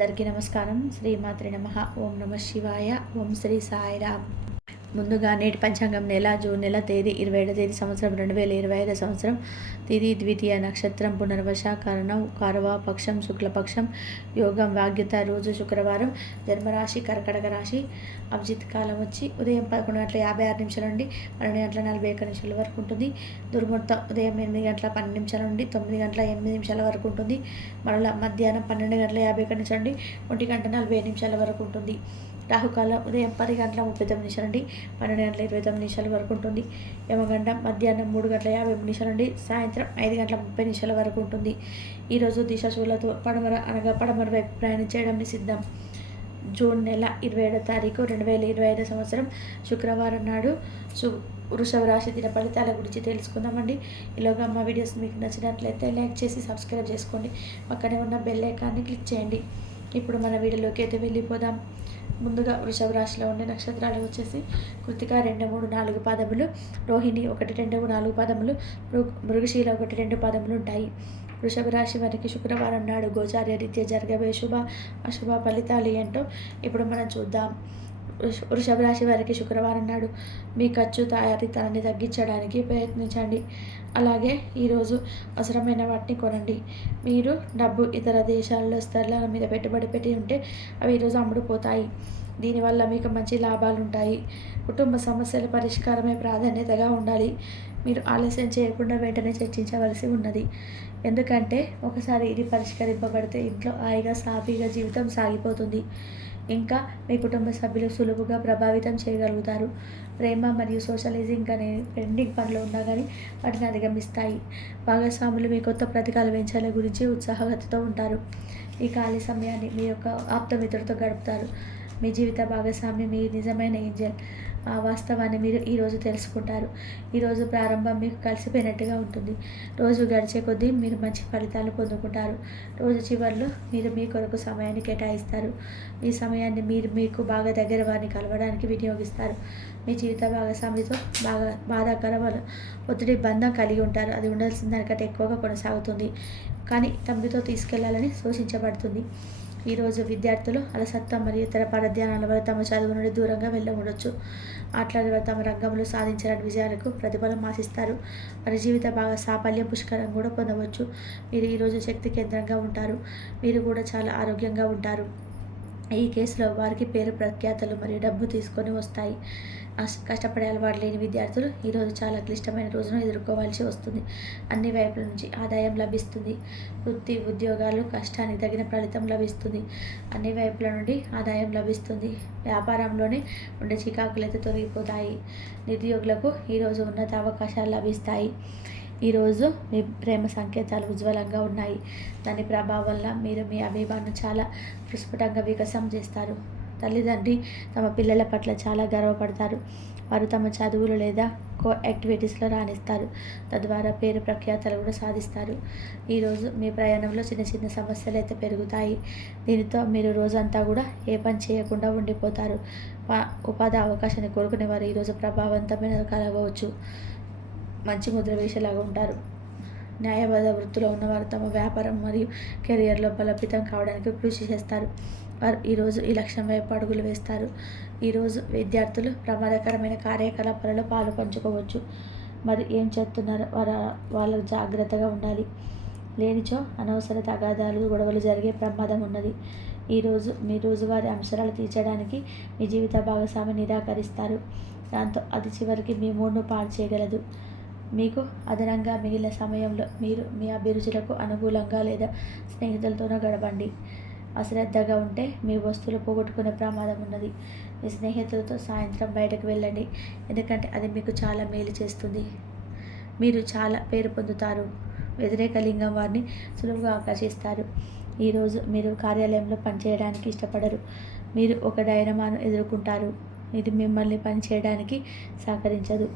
అందరికీ నమస్కారం. శ్రీమాత్రే నమః. ఓం నమ శివాయ. ఓం శ్రీ సాయిరామ్. ముందుగా నేటి పంచాంగం నెల జూన్ నెల తేదీ 27 తేదీ సంవత్సరం 2025 సంవత్సరం. తిథి ద్వితీయ నక్షత్రం పునర్వశ కరణం కరవ పక్షం శుక్లపక్షం యోగం వాగ్యత రోజు శుక్రవారం. జన్మరాశి కర్కటక రాశి. అభిజిత్ కాలం వచ్చి ఉదయం 11:56 నుండి 12:41 వరకు ఉంటుంది. దుర్ముహూర్తం ఉదయం 8:12 నుండి 9:08 వరకు ఉంటుంది. మరలా మధ్యాహ్నం 12:51 నుండి 1:45 వరకు ఉంటుంది. రాహుకాలం ఉదయం 10:39 నుండి 12:29 వరకు ఉంటుంది. యమగండం మధ్యాహ్నం 3:50 నుండి సాయంత్రం 5:30 వరకు ఉంటుంది. ఈరోజు దిశాశూలతో పడమర అనగా పడమర వైపు ప్రయాణించడం నిషిద్ధం. జూన్ నెల 27 తారీఖు 2025 సంవత్సరం శుక్రవారం నాడు వృషభ రాశి దిన ఫలితాల గురించి తెలుసుకుందామండి. ఈలోగా మా వీడియోస్ మీకు నచ్చినట్లయితే లైక్ చేసి సబ్స్క్రైబ్ చేసుకోండి. పక్కనే ఉన్న బెల్ ఐకాన్ని క్లిక్ చేయండి. ఇప్పుడు మన వీడియోలోకి అయితే వెళ్ళిపోదాం. ముందుగా వృషభ రాశిలో ఉండే నక్షత్రాలు వచ్చేసి కృతిక 2, 3, 4 పాదములు, రోహిణి 1, 2, 4 పాదములు, మృగశీల 1, 2 పాదములు ఉంటాయి. వృషభ రాశి వారికి శుక్రవారం నాడు గోచార్య రీత్యా జరగబోయే శుభ అశుభ ఫలితాలు ఏంటో ఇప్పుడు మనం చూద్దాం. వృషభ రాశి వారికి శుక్రవారం నాడు మీ ఖర్చు తయారీతనాన్ని తగ్గించడానికి ప్రయత్నించండి. అలాగే ఈరోజు అవసరమైన వాటిని కొనండి. మీరు డబ్బు ఇతర దేశాల్లో స్థలాల మీద పెట్టుబడి పెట్టి ఉంటే అవి ఈరోజు అమ్ముడుపోతాయి. దీనివల్ల మీకు మంచి లాభాలు ఉంటాయి. కుటుంబ సమస్యల పరిష్కారమే ప్రాధాన్యతగా ఉండాలి. మీరు ఆలస్యం చేయకుండా వెంటనే చర్చించవలసి ఉన్నది. ఎందుకంటే ఒకసారి ఇది పరిష్కరింపబడితే ఇంట్లో హాయిగా సాఫీగా జీవితం సాగిపోతుంది. ఇంకా మీ కుటుంబ సభ్యులు సులువుగా ప్రభావితం చేయగలుగుతారు. ప్రేమ మరియు సోషలైజింగ్ అనే పెండింగ్ పనులు ఉన్నా కానీ వాటిని అధిగమిస్తాయి. భాగస్వాములు మీ కొత్త ప్రతికాల వెంచర్ల గురించి ఉత్సాహగతితో ఉంటారు. ఈ ఖాళీ సమయాన్ని మీ యొక్క ఆప్తమిత్రులతో గడుపుతారు. మీ జీవిత భాగస్వామి మీ నిజమైన ఏంజల్. ఆ వాస్తవాన్ని మీరు ఈరోజు తెలుసుకుంటారు. ఈరోజు ప్రారంభం మీకు కలిసిపోయినట్టుగా ఉంటుంది. రోజు గడిచే కొద్దీ మీరు మంచి ఫలితాలు పొందుకుంటారు. రోజు చివరిలో మీరు మీ కొరకు సమయాన్ని కేటాయిస్తారు. ఈ సమయాన్ని మీరు మీకు బాగా దగ్గర వారిని కలవడానికి వినియోగిస్తారు. మీ జీవిత భాగస్వామితో బాధాకరమైన ఒత్తిడి బంధం కలిగి ఉంటారు. అది ఉండాల్సిన దానికంటే ఎక్కువగా కొనసాగుతుంది, కానీ తమ్ముడితో తీసుకెళ్లాలని సూచించబడుతుంది. ఈరోజు విద్యార్థులు అలసత్వం మరియు ఇతర పరధ్యానాల వల్ల తమ చదువు నుండి దూరంగా వెళ్ళవచ్చు. ఆటల తమ రంగంలో సాధించిన విజయాలకు ప్రతిఫలం ఆశిస్తారు. వారి జీవిత బాగా సాఫల్యం పుష్కరం కూడా పొందవచ్చు. మీరు ఈరోజు శక్తి కేంద్రంగా ఉంటారు. మీరు కూడా చాలా ఆరోగ్యంగా ఉంటారు. ఈ కేసులో వారికి పేరు ప్రఖ్యాతలు మరియు డబ్బు తీసుకొని వస్తాయి. కష్టపడే అలవాటు లేని విద్యార్థులు ఈరోజు చాలా క్లిష్టమైన రోజును ఎదుర్కోవాల్సి వస్తుంది. అన్ని వైపుల నుంచి ఆదాయం లభిస్తుంది. వృత్తి ఉద్యోగాలు కష్టానికి తగిన ఫలితం లభిస్తుంది. అన్ని వైపుల నుండి ఆదాయం లభిస్తుంది. వ్యాపారంలోనే ఉండే చికాకులైతే తొలగిపోతాయి. నిరుద్యోగులకు ఈరోజు ఉన్నత అవకాశాలు లభిస్తాయి. ఈరోజు మీ ప్రేమ సంకేతాలు ఉజ్వలంగా ఉన్నాయి. దాని ప్రభావం వల్ల మీరు మీ అభిమానం చాలా ప్రస్ఫుటంగా వికసం చేస్తారు. తల్లిదండ్రి తమ పిల్లల పట్ల చాలా గర్వపడతారు. వారు తమ చదువులు లేదా యాక్టివిటీస్లో రాణిస్తారు. తద్వారా పేరు ప్రఖ్యాతలు కూడా సాధిస్తారు. ఈరోజు మీ ప్రయాణంలో చిన్న చిన్న సమస్యలు అయితే పెరుగుతాయి. దీనితో మీరు రోజంతా కూడా ఏ పని చేయకుండా ఉండిపోతారు. ఉపాధి అవకాశాన్ని కోరుకునే వారు ఈరోజు ప్రభావవంతమైన కలగవచ్చు. మంచి ముద్ర వేసేలాగా ఉంటారు. న్యాయబద్ధ వృత్తిలో ఉన్నవారు తమ వ్యాపారం మరియు కెరియర్లో బలోపేతం కావడానికి కృషి చేస్తారు. వారు ఈరోజు ఈ లక్ష్యం వైపు అడుగులు వేస్తారు. ఈరోజు విద్యార్థులు ప్రమాదకరమైన కార్యకలాపాలలో పాలు పంచుకోవచ్చు. మరి ఏం చేస్తున్నారు వాళ్ళు జాగ్రత్తగా ఉండాలి. లేనిచో అనవసర తగాదాలు గొడవలు జరిగే ప్రమాదం ఉన్నది. ఈరోజు మీ రోజువారీ అవసరాలు తీర్చడానికి మీ జీవిత భాగస్వామి నిరాకరిస్తారు. దాంతో అది చివరికి మీ మూడ్ను పాడు చేయగలదు. మీకు అదనంగా మిగిలిన సమయంలో మీరు మీ అభిరుచులకు అనుకూలంగా లేదా స్నేహితులతోనో గడపండి. అశ్రద్ధగా ఉంటే మీ వస్తువులు పోగొట్టుకునే ప్రమాదం ఉన్నది. మీ స్నేహితులతో సాయంత్రం బయటకు వెళ్ళండి, ఎందుకంటే అది మీకు చాలా మేలు చేస్తుంది. మీరు చాలా పేరు పొందుతారు. వ్యతిరేక లింగం వారిని సులువుగా ఆకర్షిస్తారు. ఈరోజు మీరు కార్యాలయంలో పనిచేయడానికి ఇష్టపడరు. మీరు ఒక డైనమాను ఎదుర్కొంటారు. ఇది మిమ్మల్ని పనిచేయడానికి సహకరించదు.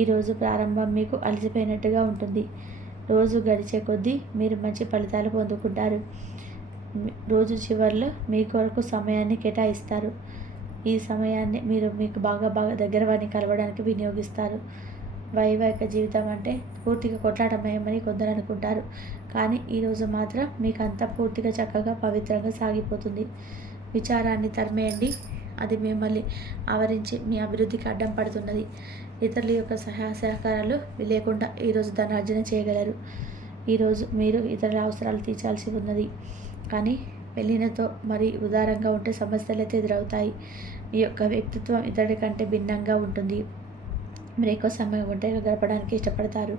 ఈరోజు ప్రారంభం మీకు అలసిపోయినట్టుగా ఉంటుంది. రోజు గడిచే కొద్దీ మీరు మంచి ఫలితాలు పొందుకుంటారు. రోజు చివరిలో మీ కొరకు సమయాన్ని కేటాయిస్తారు. ఈ సమయాన్ని మీరు మీకు బాగా దగ్గర వారిని కలవడానికి వినియోగిస్తారు. వైవాహిక జీవితం అంటే పూర్తిగా కొట్లాటమయమని కొందరు అనుకుంటారు. కానీ ఈరోజు మాత్రం మీకు అంతా పూర్తిగా చక్కగా పవిత్రంగా సాగిపోతుంది. విచారాన్ని తరిమేయండి. అది మిమ్మల్ని ఆవరించి మీ అభివృద్ధికి అడ్డం పడుతున్నది. ఇతరుల యొక్క సహాయ సహకారాలు లేకుండా ఈరోజు ధనార్జన చేయగలరు. ఈరోజు మీరు ఇతరుల అవసరాలు తీర్చాల్సి ఉన్నది. కానీ పెళ్ళినతో మరి ఉదారంగా ఉంటే సమస్యలు అయితే ఎదురవుతాయి. మీ యొక్క వ్యక్తిత్వం ఇతడి కంటే భిన్నంగా ఉంటుంది. మీరు ఎక్కువ సమయం ఒంటరిగా గడపడానికి ఇష్టపడతారు.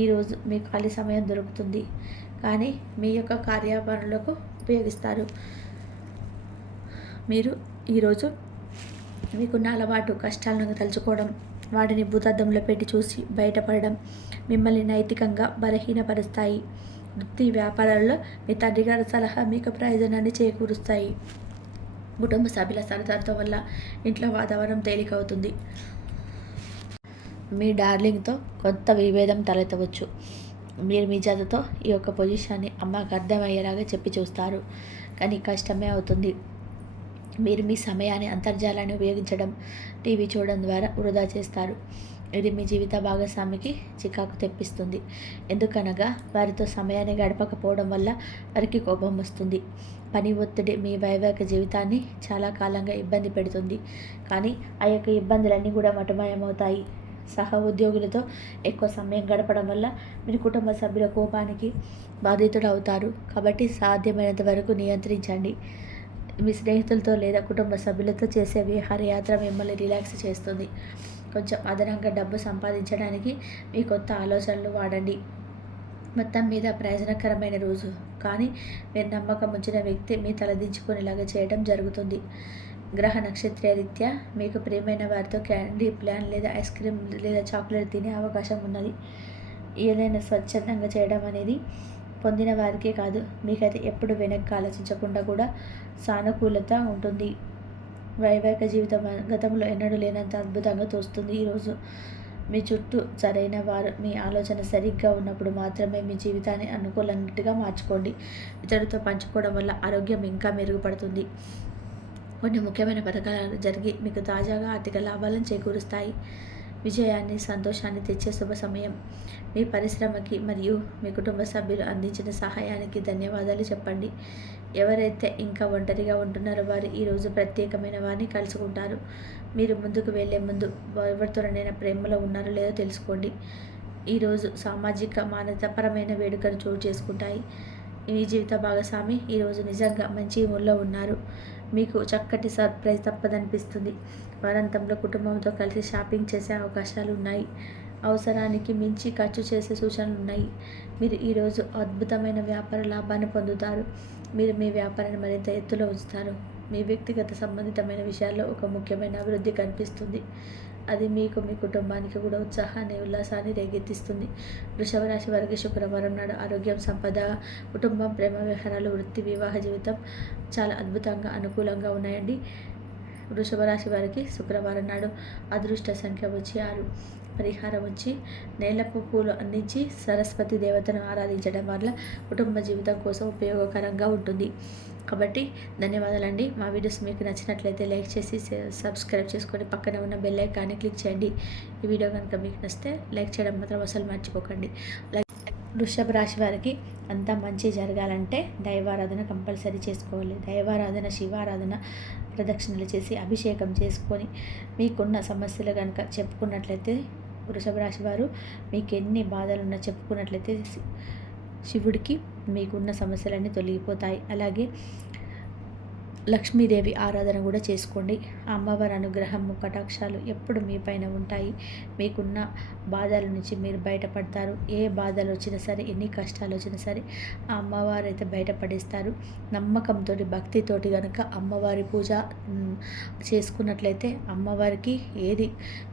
ఈరోజు మీకు ఖాళీ సమయం దొరుకుతుంది, కానీ మీ యొక్క కార్యాభరణలకు ఉపయోగిస్తారు. మీరు ఈరోజు మీకున్న అలవాటు కష్టాలను తలుచుకోవడం, వాటిని భూతద్దంలో పెట్టి చూసి బయటపడడం మిమ్మల్ని నైతికంగా బలహీనపరుస్తాయి. వృత్తి వ్యాపారాల్లో మీ తండ్రి గారి సలహా మీకు ప్రయోజనాన్ని చేకూరుస్తాయి. కుటుంబ సభ్యుల సరదాతో వల్ల ఇంట్లో వాతావరణం తేలికవుతుంది. మీ డార్లింగ్తో కొంత విభేదం తలెత్తవచ్చు. మీరు మీ జతతో ఈ యొక్క పొజిషన్ని అమ్మకు అర్థమయ్యేలాగా చెప్పి చూస్తారు, కానీ కష్టమే అవుతుంది. మీరు మీ సమయాన్ని అంతర్జాలాన్ని ఉపయోగించడం, టీవీ చూడడం ద్వారా వృధా చేస్తారు. ఇది మీ జీవిత భాగస్వామికి చికాకు తెప్పిస్తుంది. ఎందుకనగా వారితో సమయాన్ని గడపకపోవడం వల్ల వారికి కోపం వస్తుంది. పని ఒత్తిడి మీ వైవాహిక జీవితాన్ని చాలా కాలంగా ఇబ్బంది పెడుతుంది. కానీ ఆ యొక్క ఇబ్బందులన్నీ కూడా మటుమాయమవుతాయి. సహ ఉద్యోగులతో ఎక్కువ సమయం గడపడం వల్ల మీరు కుటుంబ సభ్యుల కోపానికి బాధితుడు అవుతారు. కాబట్టి సాధ్యమైనంత వరకు నియంత్రించండి. మీ స్నేహితులతో లేదా కుటుంబ సభ్యులతో చేసే విహారయాత్ర మిమ్మల్ని రిలాక్స్ చేస్తుంది. కొంచెం అదనంగా డబ్బు సంపాదించడానికి మీ కొత్త ఆలోచనలు వాడండి. మొత్తం మీద ప్రయోజనకరమైన రోజు, కానీ మీరు నమ్మకం ఉంచిన వ్యక్తి మీ తలదించుకునేలాగా చేయడం జరుగుతుంది. గ్రహ నక్షత్ర రీత్యా మీకు ప్రియమైన వారితో క్యాండీ ప్లాన్ లేదా ఐస్ క్రీమ్ లేదా చాక్లెట్ తినే అవకాశం ఉన్నది. ఏదైనా స్వచ్ఛందంగా చేయడం అనేది పొందిన వారికే కాదు, మీకైతే ఎప్పుడు వెనక్కి ఆలోచించకుండా కూడా సానుకూలత ఉంటుంది. వైవాహిక జీవితం గతంలో ఎన్నడూ లేనంత అద్భుతంగా తోస్తుంది. ఈరోజు మీ చుట్టూ సరైన వారు మీ ఆలోచన సరిగ్గా ఉన్నప్పుడు మాత్రమే మీ జీవితాన్ని అనుకూలంగా మార్చుకోండి. ఇతరులతో పంచుకోవడం వల్ల ఆరోగ్యం ఇంకా మెరుగుపడుతుంది. కొన్ని ముఖ్యమైన పథకాలు జరిగి మీకు తాజాగా ఆర్థిక లాభాలను చేకూరుస్తాయి. విజయాన్ని, సంతోషాన్ని తెచ్చే శుభ సమయం. మీ పరిశ్రమకి మరియు మీ కుటుంబ సభ్యులు అందించిన సహాయానికి ధన్యవాదాలు చెప్పండి. ఎవరైతే ఇంకా ఒంటరిగా ఉంటున్నారో వారు ఈరోజు ప్రత్యేకమైన వారిని కలుసుకుంటారు. మీరు ముందుకు వెళ్ళే ముందు ఎవరితోనైనా ప్రేమలో ఉన్నారో లేదో తెలుసుకోండి. ఈరోజు సామాజిక మానవతాపరమైన వేడుకలు చోటు చేసుకుంటాయి. మీ జీవిత భాగస్వామి ఈరోజు నిజంగా మంచి మూడ్లో ఉన్నారు. మీకు చక్కటి సర్ప్రైజ్ తప్పదనిపిస్తుంది. వారాంతంలో కుటుంబంతో కలిసి షాపింగ్ చేసే అవకాశాలు ఉన్నాయి. అవసరానికి మించి ఖర్చు చేసే సూచనలు ఉన్నాయి. మీరు ఈరోజు అద్భుతమైన వ్యాపార లాభాన్ని పొందుతారు. మీరు మీ వ్యాపారాన్ని మరింత ఎత్తులో ఉంచుతారు. మీ వ్యక్తిగత సంబంధితమైన విషయాల్లో ఒక ముఖ్యమైన అభివృద్ధి కనిపిస్తుంది. అది మీకు, మీ కుటుంబానికి కూడా ఉత్సాహాన్ని, ఉల్లాసాన్ని రేకెత్తిస్తుంది. వృషభ రాశి వారికి శుక్రవారం నాడు ఆరోగ్యం, సంపద, కుటుంబం, ప్రేమ వ్యవహారాలు, వృత్తి, వివాహ జీవితం చాలా అద్భుతంగా అనుకూలంగా ఉన్నాయండి. వృషభ రాశి వారికి శుక్రవారం నాడు అదృష్ట సంఖ్య వచ్చి 6. పరిహారం వచ్చి నేలకు పూలు అందించి సరస్వతి దేవతను ఆరాధించడం వల్ల కుటుంబ జీవితం కోసం ఉపయోగకరంగా ఉంటుంది. కాబట్టి ధన్యవాదాలండి. మా వీడియోస్ మీకు నచ్చినట్లయితే లైక్ చేసి సబ్స్క్రైబ్ చేసుకొని పక్కన ఉన్న బెల్ ఐకాన్ని క్లిక్ చేయండి. ఈ వీడియో కనుక మీకు నచ్చితే లైక్ చేయడం మాత్రం అసలు మర్చిపోకండి. వృషభ రాశి వారికి అంతా మంచి జరగాలంటే దైవారాధన కంపల్సరీ చేసుకోవాలి. దైవారాధన, శివారాధన, ప్రదక్షిణలు చేసి అభిషేకం చేసుకొని మీకున్న సమస్యలు కనుక చెప్పుకున్నట్లయితే వృషభ రాశి వారు మీకు ఎన్ని బాధలున్నా చెప్పుకున్నట్లయితే శివుడికి మీకున్న సమస్యలన్నీ తొలగిపోతాయి. అలాగే లక్ష్మీదేవి ఆరాధన కూడా చేసుకోండి. ఆ అమ్మవారి అనుగ్రహము, కటాక్షాలు ఎప్పుడు మీ పైన ఉంటాయి. మీకున్న బాధల నుంచి మీరు బయటపడతారు. ఏ బాధలు వచ్చినా సరే, ఎన్ని కష్టాలు వచ్చినా సరే ఆ అమ్మవారు అయితే బయటపడేస్తారు. నమ్మకంతో, భక్తితోటి కనుక అమ్మవారి పూజ చేసుకున్నట్లయితే అమ్మవారికి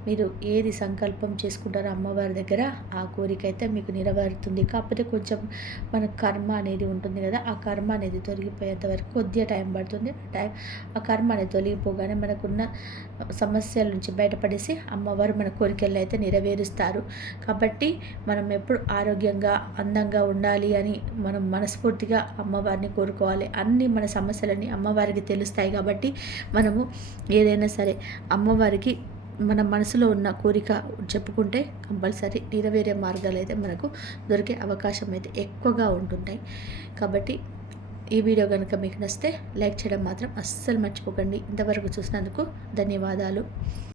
మీరు ఏది సంకల్పం చేసుకుంటారో అమ్మవారి దగ్గర ఆ కోరిక అయితే మీకు నెరవేరుతుంది. కాకపోతే కొంచెం మన కర్మ అనేది ఉంటుంది కదా, ఆ కర్మ అనేది తొలగిపోయేంత వరకు కొద్దిగా టైం పడుతుంది. ఆ కర్మ అనేది తొలగిపోగానే మనకున్న సమస్యల నుంచి బయటపడేసి అమ్మవారు మన కోరికలను అయితే నెరవేరుస్తారు. కాబట్టి మనం ఎప్పుడు ఆరోగ్యంగా, అందంగా ఉండాలి అని మనం మనస్ఫూర్తిగా అమ్మవారిని కోరుకోవాలి. అన్ని మన సమస్యలన్నీ అమ్మవారికి తెలుస్తాయి. కాబట్టి మనము ఏదైనా సరే అమ్మవారికి మన మనసులో ఉన్న కోరిక చెప్పుకుంటే కంపల్సరీ నెరవేరే మార్గాలు అయితే మనకు దొరికే అవకాశం అయితే ఎక్కువగా ఉంటుంటాయి. కాబట్టి ఈ వీడియో కనుక మీకు నచ్చితే లైక్ చేయడం మాత్రం అస్సలు మర్చిపోకండి. ఇంతవరకు చూసినందుకు ధన్యవాదాలు.